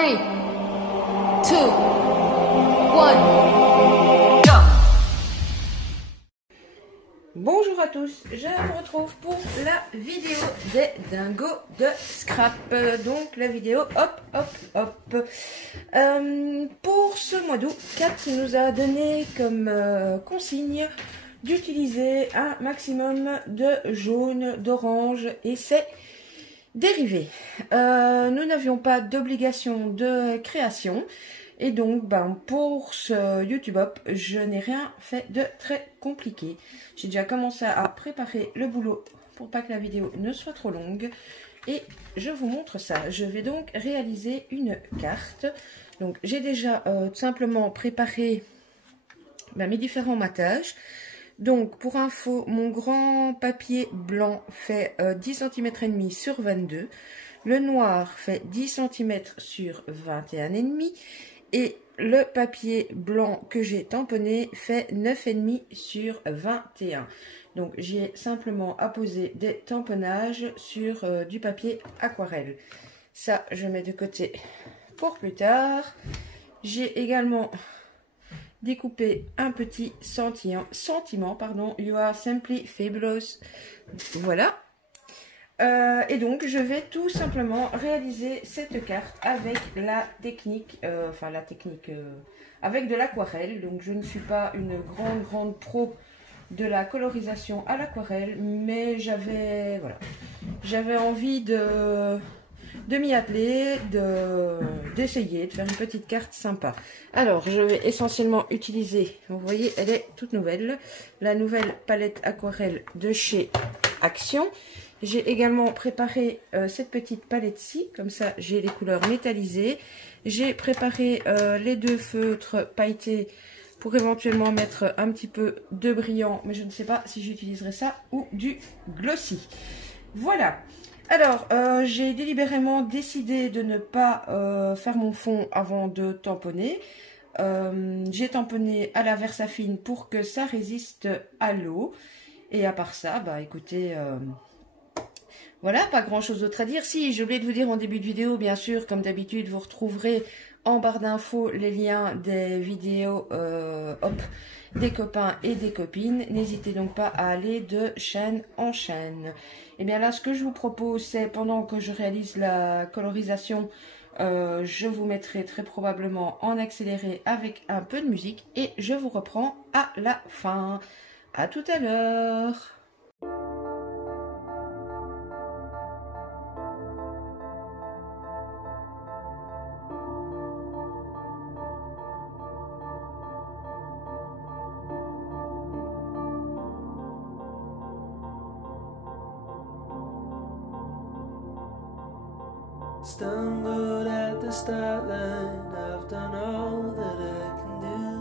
3, 2, 1, go! Bonjour à tous, je vous retrouve pour la vidéo des dingos de scrap. Donc la vidéo hop hop hop. Pour ce mois d'août, Kat nous a donné comme consigne d'utiliser un maximum de jaune, d'orange et ses dérivés. Nous n'avions pas d'obligation de création. Et donc, pour ce YouTube Hop, je n'ai rien fait de très compliqué. J'ai déjà commencé à préparer le boulot pour pas que la vidéo ne soit trop longue. Et je vous montre ça. Je vais donc réaliser une carte. Donc, j'ai déjà tout simplement préparé mes différents matages. Donc, pour info, mon grand papier blanc fait 10 cm et demi sur 22. Le noir fait 10 cm sur 21,5. Et le papier blanc que j'ai tamponné fait 9,5 sur 21. Donc, j'ai simplement apposé des tamponnages sur du papier aquarelle. Ça, je mets de côté pour plus tard. J'ai également découpé un petit sentiment, pardon, You Are Simply Fabulous. Voilà. Et donc, je vais tout simplement réaliser cette carte avec la technique, avec de l'aquarelle. Donc, je ne suis pas une grande pro de la colorisation à l'aquarelle, mais j'avais envie de m'y atteler, d'essayer de faire une petite carte sympa. Alors, je vais essentiellement utiliser, vous voyez, elle est toute nouvelle, la nouvelle palette aquarelle de chez Action. J'ai également préparé cette petite palette-ci, comme ça j'ai les couleurs métallisées. J'ai préparé les deux feutres pailletés pour éventuellement mettre un petit peu de brillant, mais je ne sais pas si j'utiliserai ça ou du glossy. Voilà. Alors, j'ai délibérément décidé de ne pas faire mon fond avant de tamponner. J'ai tamponné à la Versafine pour que ça résiste à l'eau. Et à part ça, écoutez... voilà, pas grand chose d'autre à dire. Si, j'ai oublié de vous dire en début de vidéo, bien sûr, comme d'habitude, vous retrouverez en barre d'infos les liens des vidéos des copains et des copines. N'hésitez donc pas à aller de chaîne en chaîne. Et bien là, ce que je vous propose, c'est pendant que je réalise la colorisation, je vous mettrai très probablement en accéléré avec un peu de musique. Et je vous reprends à la fin. À tout à l'heure. Stumbled at the start line, I've done all that I can do,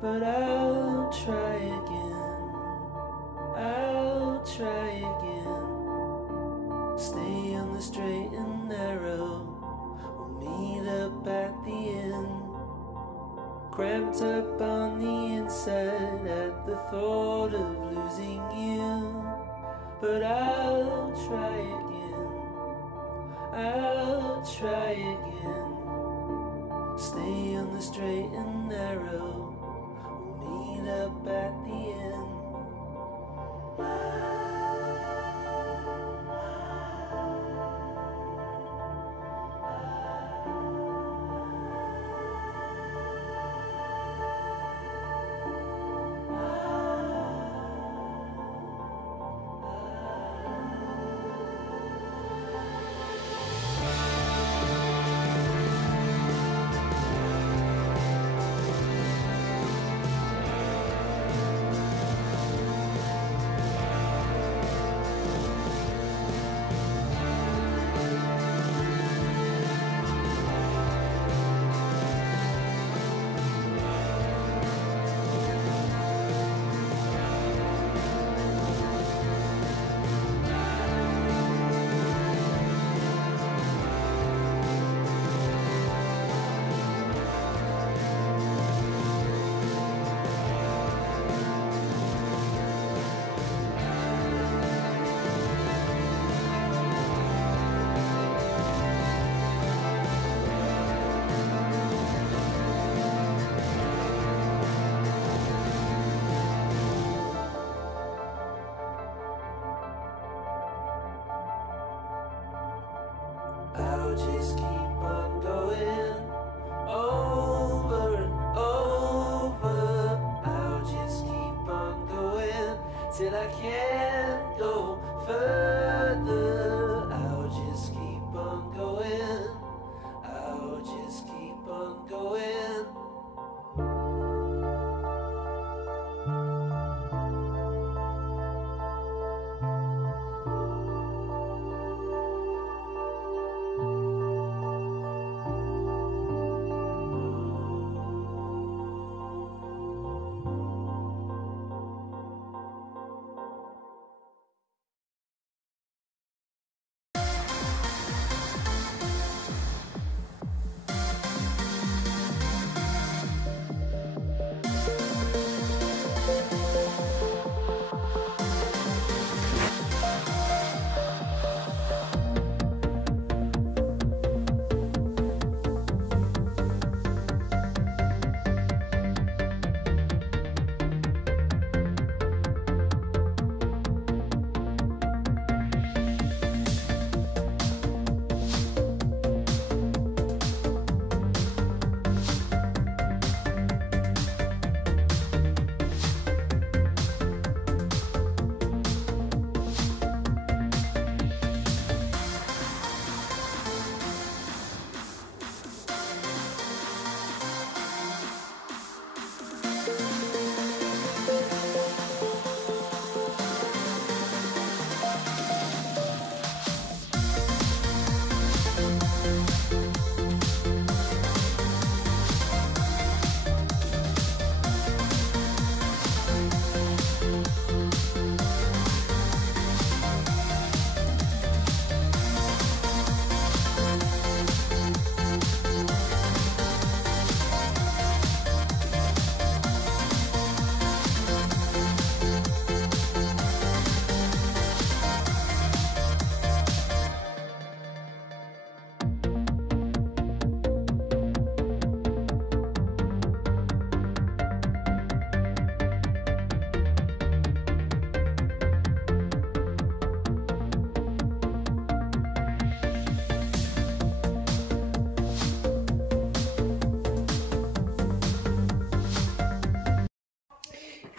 but I'll try again, I'll try again. Stay on the straight and narrow, we'll meet up at the end. Cramped up on the inside at the thought of losing you, but I'll try again, I'll try again. Stay on the straight and narrow, we'll meet up at the end. I'll just keep on going over and over. I'll just keep on going till I can't go further. I'll just keep on going. I'll just keep on going.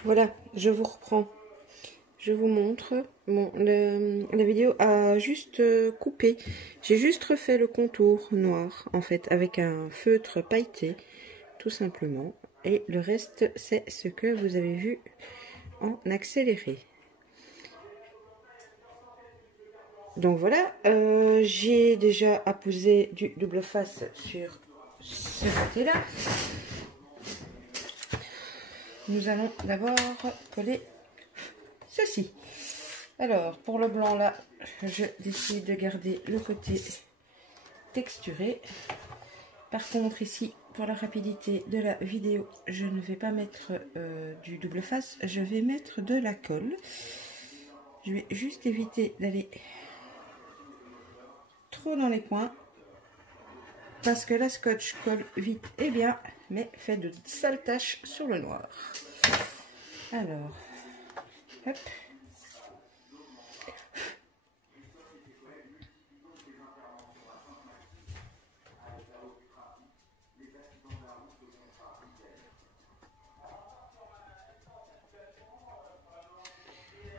Voilà, je vous reprends. Je vous montre. Bon, la vidéo a juste coupé. J'ai juste refait le contour noir, en fait, avec un feutre pailleté, tout simplement. Et le reste, c'est ce que vous avez vu en accéléré. Donc voilà, j'ai déjà apposé du double face sur ce côté-là. Nous allons d'abord coller ceci. Alors, pour le blanc là, je décide de garder le côté texturé. Par contre, ici, pour la rapidité de la vidéo, je ne vais pas mettre du double face, je vais mettre de la colle. Je vais juste éviter d'aller trop dans les coins, parce que la scotch colle vite et bien, mais fait de sales taches sur le noir. Alors, hop.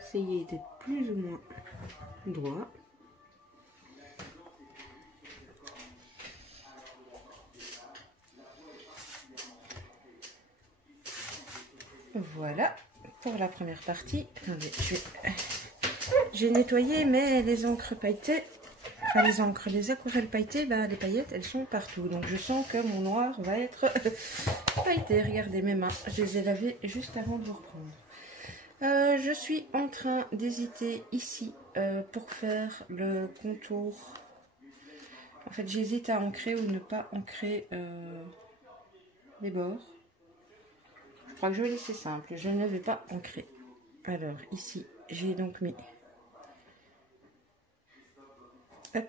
Essayez d'être plus ou moins droit. Voilà pour la première partie. Attendez, j'ai nettoyé, mais les encres pailletées, enfin les encres, les aquarelles pailletées, ben, les paillettes, elles sont partout. Donc je sens que mon noir va être pailleté. Regardez mes mains, je les ai lavées juste avant de vous reprendre. Je suis en train d'hésiter ici pour faire le contour. En fait, j'hésite à ancrer ou ne pas ancrer les bords. Je crois que je vais laisser simple. Je ne vais pas ancrer. Alors, ici, j'ai donc mis hop,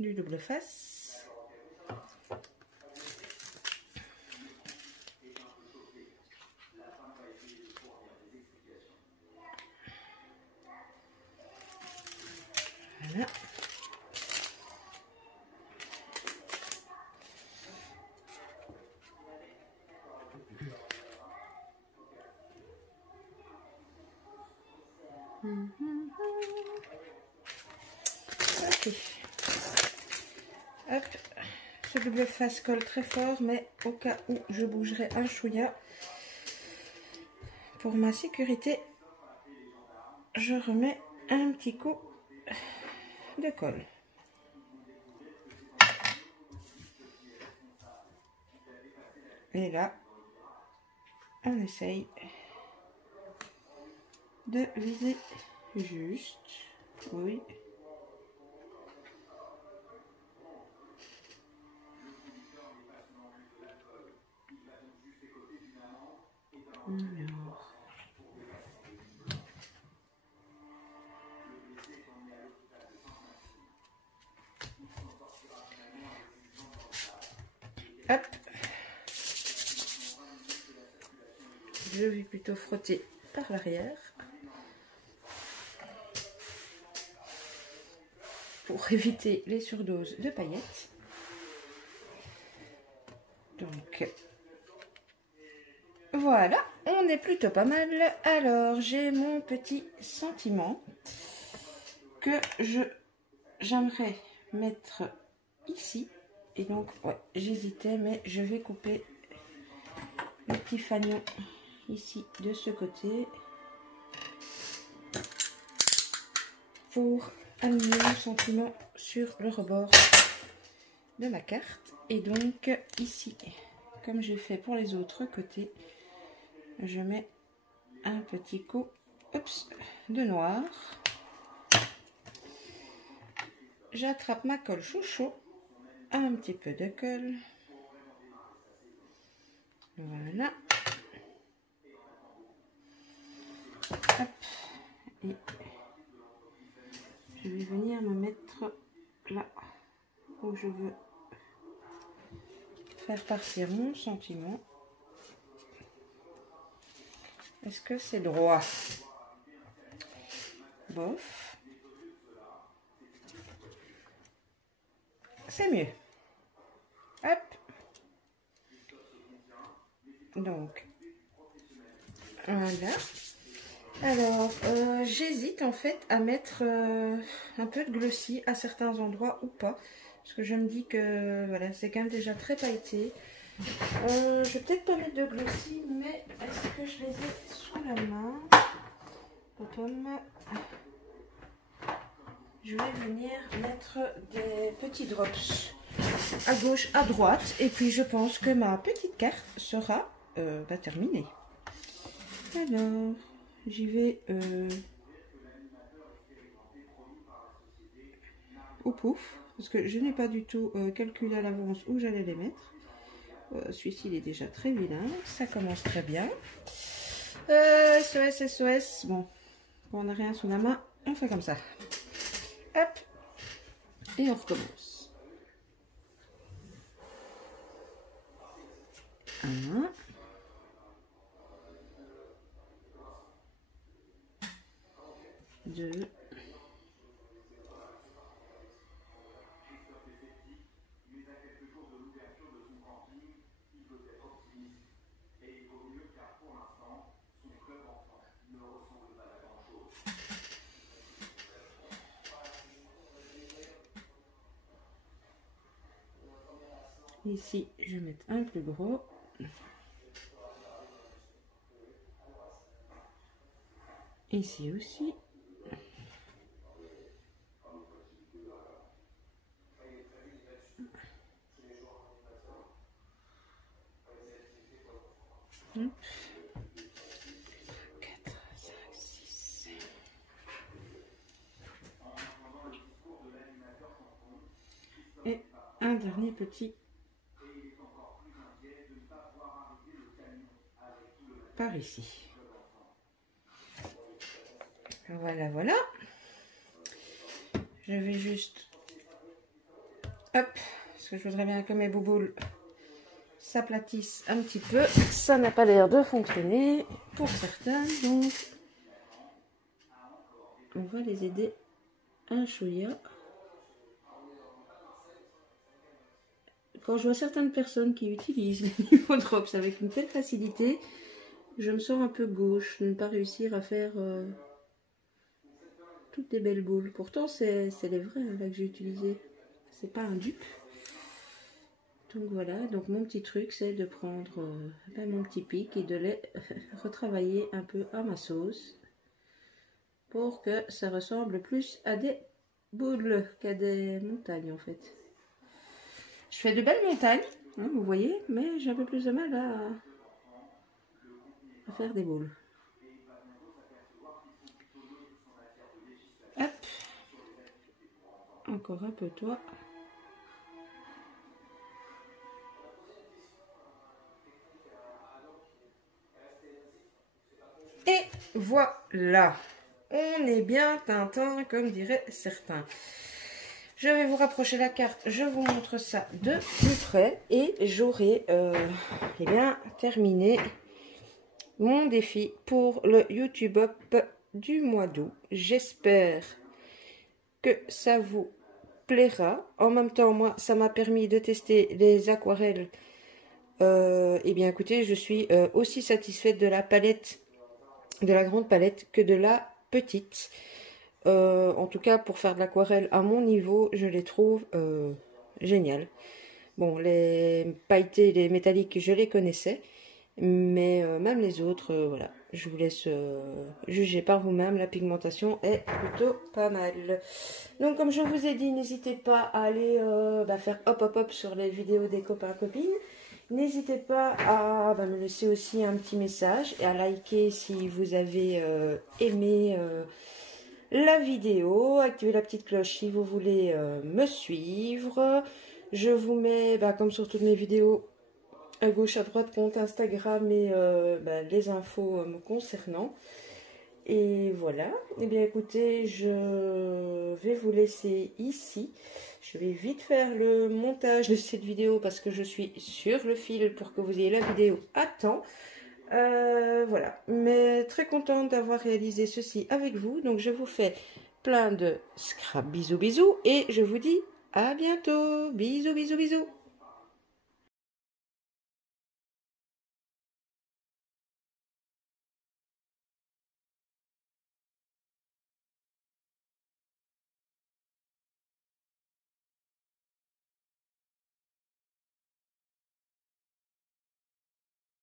du double face. Voilà. Ok. Hop. Ce double face colle très fort, mais au cas où je bougerai un chouïa, pour ma sécurité, je remets un petit coup de colle. Et là, on essaye de viser juste. Oui. Alors. Hop. Je vais plutôt frotter par l'arrière pour éviter les surdoses de paillettes. Donc voilà, on est plutôt pas mal. Alors j'ai mon petit sentiment que j'aimerais mettre ici. Et donc ouais, j'hésitais, mais je vais couper le petit fanion ici de ce côté pour aligner mon sentiment sur le rebord de ma carte. Et donc ici, comme j'ai fait pour les autres côtés, je mets un petit coup de noir. J'attrape ma colle chouchou, un petit peu de colle, voilà. Hop. Et je vais venir me mettre là où je veux faire partir mon sentiment. Est-ce que c'est droit? Bof. C'est mieux. Hop. Donc, voilà. Alors, j'hésite en fait à mettre un peu de glossy à certains endroits ou pas. Parce que je me dis que voilà, c'est quand même déjà très pailleté. Je vais peut-être pas mettre de glossy, mais est-ce que je les ai sous la main? Je vais venir mettre des petits drops à gauche, à droite. Et puis je pense que ma petite carte sera terminée. Alors, j'y vais au pouf. Parce que je n'ai pas du tout calculé à l'avance où j'allais les mettre. Celui-ci, il est déjà très vilain. Ça commence très bien. SOS, SOS. Bon, quand on n'a rien sous la main, on fait comme ça. Hop. Et on recommence. 1. 2. 3. Ici, je vais mettre un plus gros. Ici aussi. Hop. 4, 5, 6. Et un dernier petit par ici. Voilà, voilà. Je vais juste... Hop, parce que je voudrais bien que mes bouboules s'aplatissent un petit peu. Ça n'a pas l'air de fonctionner pour certains, donc on va les aider un chouïa. Quand je vois certaines personnes qui utilisent les Niveau Drops avec une telle facilité, je me sens un peu gauche de ne pas réussir à faire toutes des belles boules. Pourtant, c'est les vrais hein, là que j'ai utilisé. C'est pas un dupe. Donc voilà, donc mon petit truc, c'est de prendre mon petit pic et de les retravailler un peu à ma sauce pour que ça ressemble plus à des boules qu'à des montagnes en fait. Je fais de belles montagnes, hein, vous voyez, mais j'ai un peu plus de mal à faire des boules. Hop, encore un peu toi. Et voilà, on est bien Tintin comme diraient certains. Je vais vous rapprocher la carte, je vous montre ça de plus près et j'aurai bien terminé mon défi pour le YouTube Up du mois d'août. J'espère que ça vous plaira. En même temps, moi, ça m'a permis de tester les aquarelles. Et bien écoutez, je suis aussi satisfaite de la palette, de la grande palette que de la petite. En tout cas, pour faire de l'aquarelle à mon niveau, je les trouve géniales. Bon, les pailletés, les métalliques, je les connaissais. Mais même les autres, voilà. Je vous laisse juger par vous-même. La pigmentation est plutôt pas mal. Donc, comme je vous ai dit, n'hésitez pas à aller faire hop hop hop sur les vidéos des copains-copines. N'hésitez pas à me laisser aussi un petit message et à liker si vous avez aimé la vidéo. Activez la petite cloche si vous voulez me suivre. Je vous mets, comme sur toutes mes vidéos, à gauche, à droite, compte Instagram et les infos me concernant. Et voilà. Eh bien, écoutez, je vais vous laisser ici. Je vais vite faire le montage de cette vidéo parce que je suis sur le fil pour que vous ayez la vidéo à temps. Voilà. Mais très contente d'avoir réalisé ceci avec vous. Donc, je vous fais plein de scrap. Bisous, bisous. Et je vous dis à bientôt. Bisous, bisous, bisous.